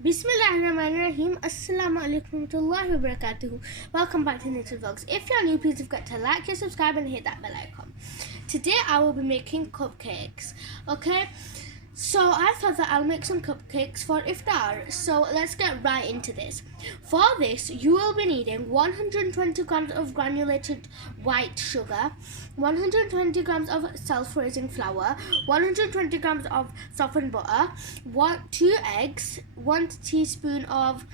Bismillahirrahmanirrahim. Assalamu alaikum warahmatullahi wabarakatuh. Welcome back to Nature Vlogs. If you're new, please forget to like and subscribe and hit that bell icon. Today I will be making cupcakes. Okay, so I thought that I'll make some cupcakes for iftar. So let's get right into this. For this, you will be needing 120 grams of granulated white sugar, 120 grams of self-raising flour, 120 grams of softened butter, 2 eggs, 1 teaspoon of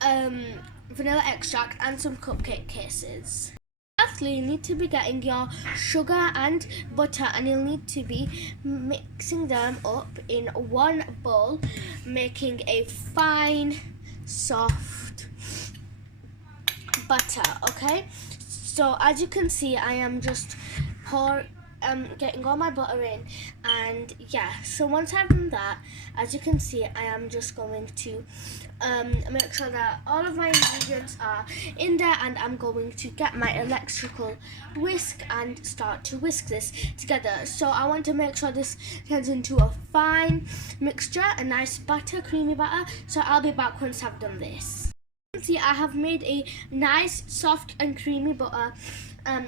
vanilla extract, and some cupcake cases. Lastly, you need to be getting your sugar and butter, and you'll need to be mixing them up in one bowl, making a fine, soft butter. Okay, so as you can see, I am just getting all my butter in, and yeah, so once I've done that, as you can see, I am just going to make sure that all of my ingredients are in there, and I'm going to get my electrical whisk and start to whisk this together. So I want to make sure this turns into a fine mixture, a nice batter, creamy batter. So I'll be back once I've done this. See, I have made a nice soft and creamy butter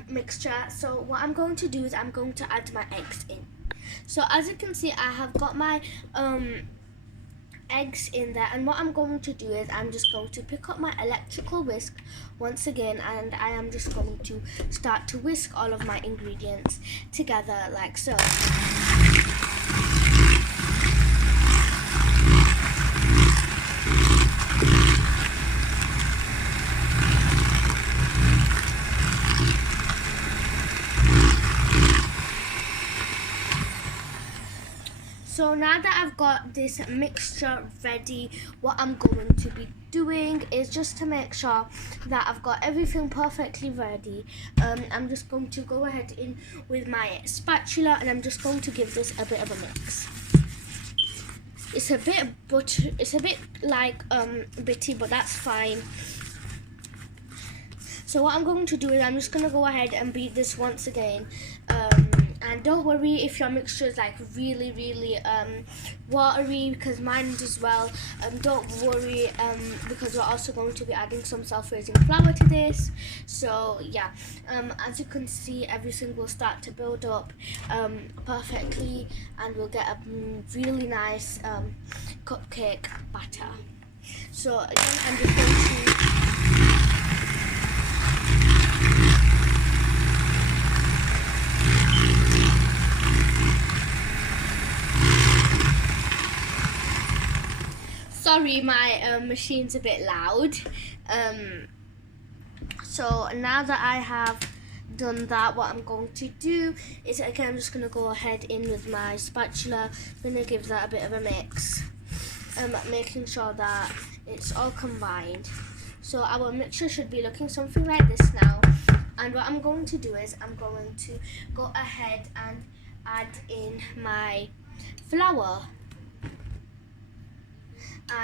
mixture. So what I'm going to do is I'm going to add my eggs in. So as you can see, I have got my eggs in there, and what I'm going to do is I'm just going to pick up my electrical whisk once again, and I am just going to start to whisk all of my ingredients together like so. So now that I've got this mixture ready, what I'm going to be doing is just to make sure that I've got everything perfectly ready. I'm just going to go ahead in with my spatula, and I'm just going to give this a bit of a mix. It's a bit like bitty, but that's fine. So what I'm going to do is I'm just going to go ahead and beat this once again. And don't worry if your mixture is like really watery, because mine is as well. Don't worry because we're also going to be adding some self-raising flour to this. So yeah, as you can see, everything will start to build up perfectly, and we'll get a really nice cupcake batter. So again, I'm just going to sorry, my machine's a bit loud. So now that I have done that, what I'm going to do is, again, I'm just going to go ahead in with my spatula. I'm going to give that a bit of a mix, making sure that it's all combined. So our mixture should be looking something like this now. And what I'm going to do is I'm going to go ahead and add in my flour.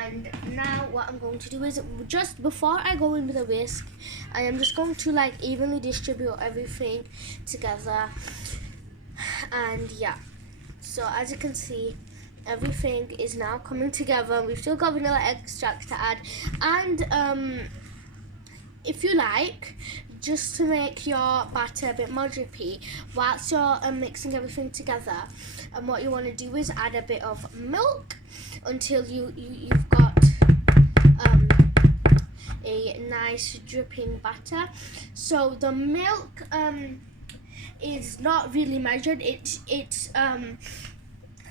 And now what I'm going to do is, just before I go in with a whisk, I am just going to like evenly distribute everything together. And yeah, so as you can see, everything is now coming together. We've still got vanilla extract to add, and if you like, just to make your batter a bit more drippy whilst you're mixing everything together, and what you want to do is add a bit of milk until you've got a nice dripping batter. So the milk is not really measured. It's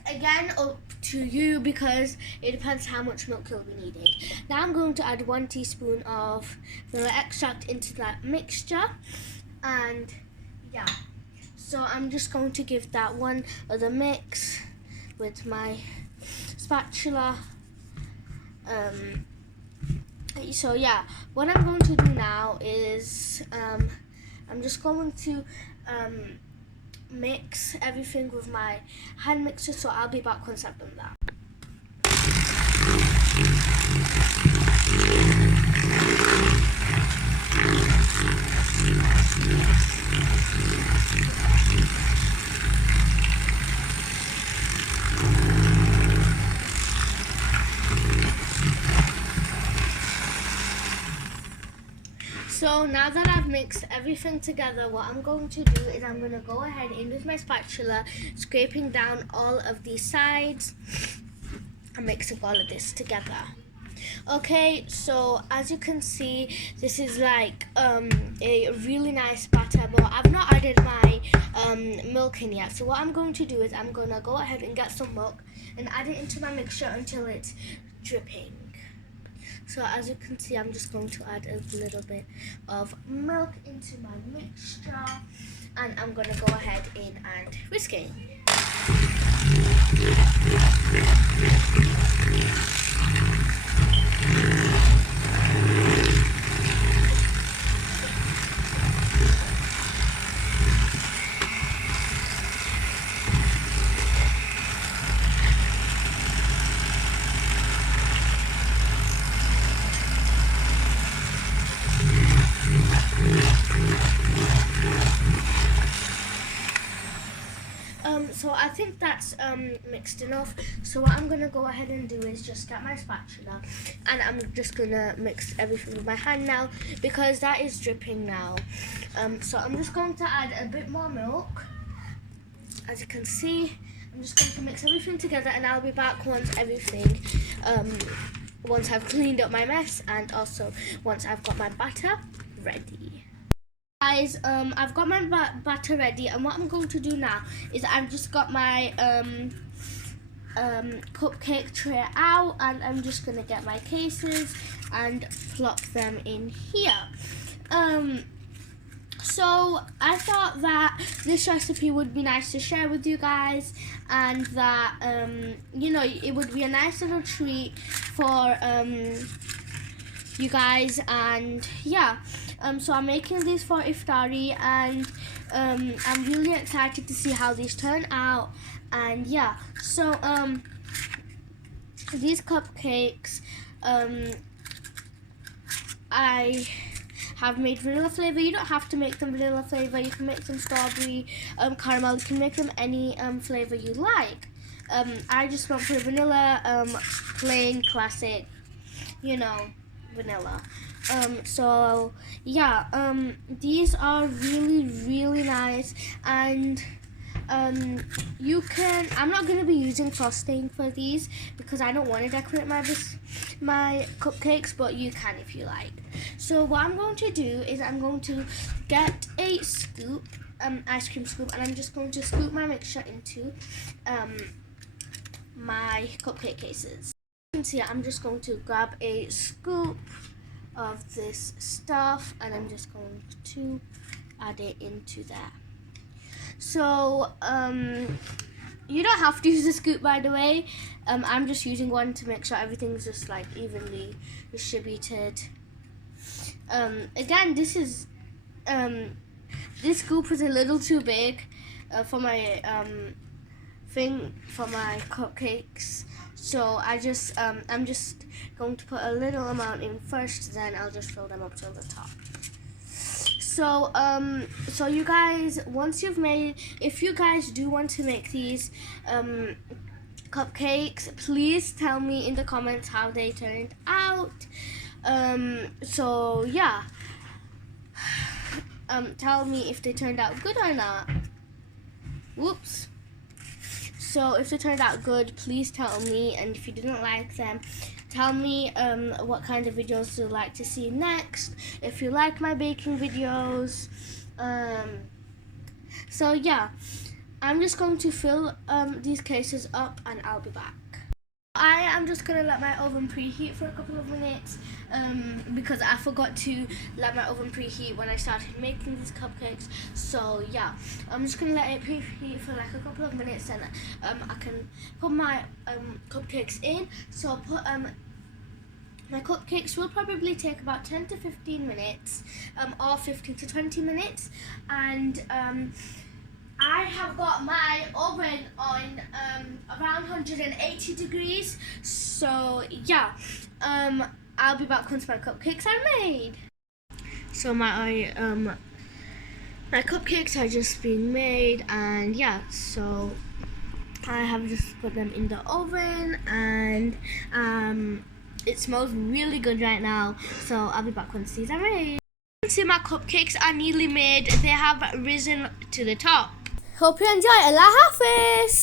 again up to you, because it depends how much milk you'll be needing. Now I'm going to add 1 teaspoon of vanilla extract into that mixture, and yeah, so I'm just going to give that one other mix with my spatula. So yeah, what I'm going to do now is I'm just going to mix everything with my hand mixer, so I'll be back once I've done that. So now that I've mixed everything together, what I'm going to do is I'm going to go ahead in with my spatula, scraping down all of these sides and mixing all of this together. Okay, so as you can see, this is like a really nice batter, but I've not added my milk in yet. So what I'm going to do is I'm going to go ahead and get some milk and add it into my mixture until it's dripping. So as you can see, I'm just going to add a little bit of milk into my mixture, and I'm going to go ahead in and whisk it. So I think that's mixed enough. So what I'm gonna go ahead and do is just get my spatula, and I'm just gonna mix everything with my hand now because that is dripping now. So I'm just going to add a bit more milk. As you can see, I'm just going to mix everything together, and I'll be back once everything, once I've cleaned up my mess, and also once I've got my batter ready. Guys, I've got my batter ready, and what I'm going to do now is I've just got my cupcake tray out, and I'm just gonna get my cases and plop them in here. So I thought that this recipe would be nice to share with you guys, and that you know, it would be a nice little treat for you guys, and yeah. So I'm making these for iftari, and I'm really excited to see how these turn out, and yeah. So these cupcakes, I have made vanilla flavor. You don't have to make them vanilla flavor. You can make them strawberry, caramel. You can make them any flavor you like. I just went for vanilla, plain classic, you know, vanilla. So yeah, these are really nice, and you can, I'm not going to be using frosting for these because I don't want to decorate my cupcakes, but you can if you like. So what I'm going to do is I'm going to get a scoop, ice cream scoop, and I'm just going to scoop my mixture into my cupcake cases. You can see I'm just going to grab a scoop of this stuff, and I'm just going to add it into there. So you don't have to use a scoop, by the way. I'm just using one to make sure everything's just like evenly distributed. Again, this scoop is a little too big for my for my cupcakes. So I'm just going to put a little amount in first, then I'll just fill them up till the top. So so you guys, once you've made, if you guys do want to make these cupcakes, please tell me in the comments how they turned out. So yeah, tell me if they turned out good or not. Whoops. So if they turned out good, please tell me, and if you didn't like them, tell me what kind of videos you'd like to see next, if you like my baking videos. So yeah, I'm just going to fill these cases up, and I'll be back. I am just going to let my oven preheat for a couple of minutes because I forgot to let my oven preheat when I started making these cupcakes. So yeah, I'm just going to let it preheat for like a couple of minutes, and I can put my cupcakes in. So I'll put my cupcakes will probably take about 10 to 15 minutes or 15 to 20 minutes, and I have got my oven on around 180 degrees. So yeah, I'll be back once my cupcakes are made. So my cupcakes are just being made, and yeah, so I have just put them in the oven, and it smells really good right now. So I'll be back once these are made. See, my cupcakes are nearly made. They have risen to the top. Hope you enjoy. Allah Hafiz.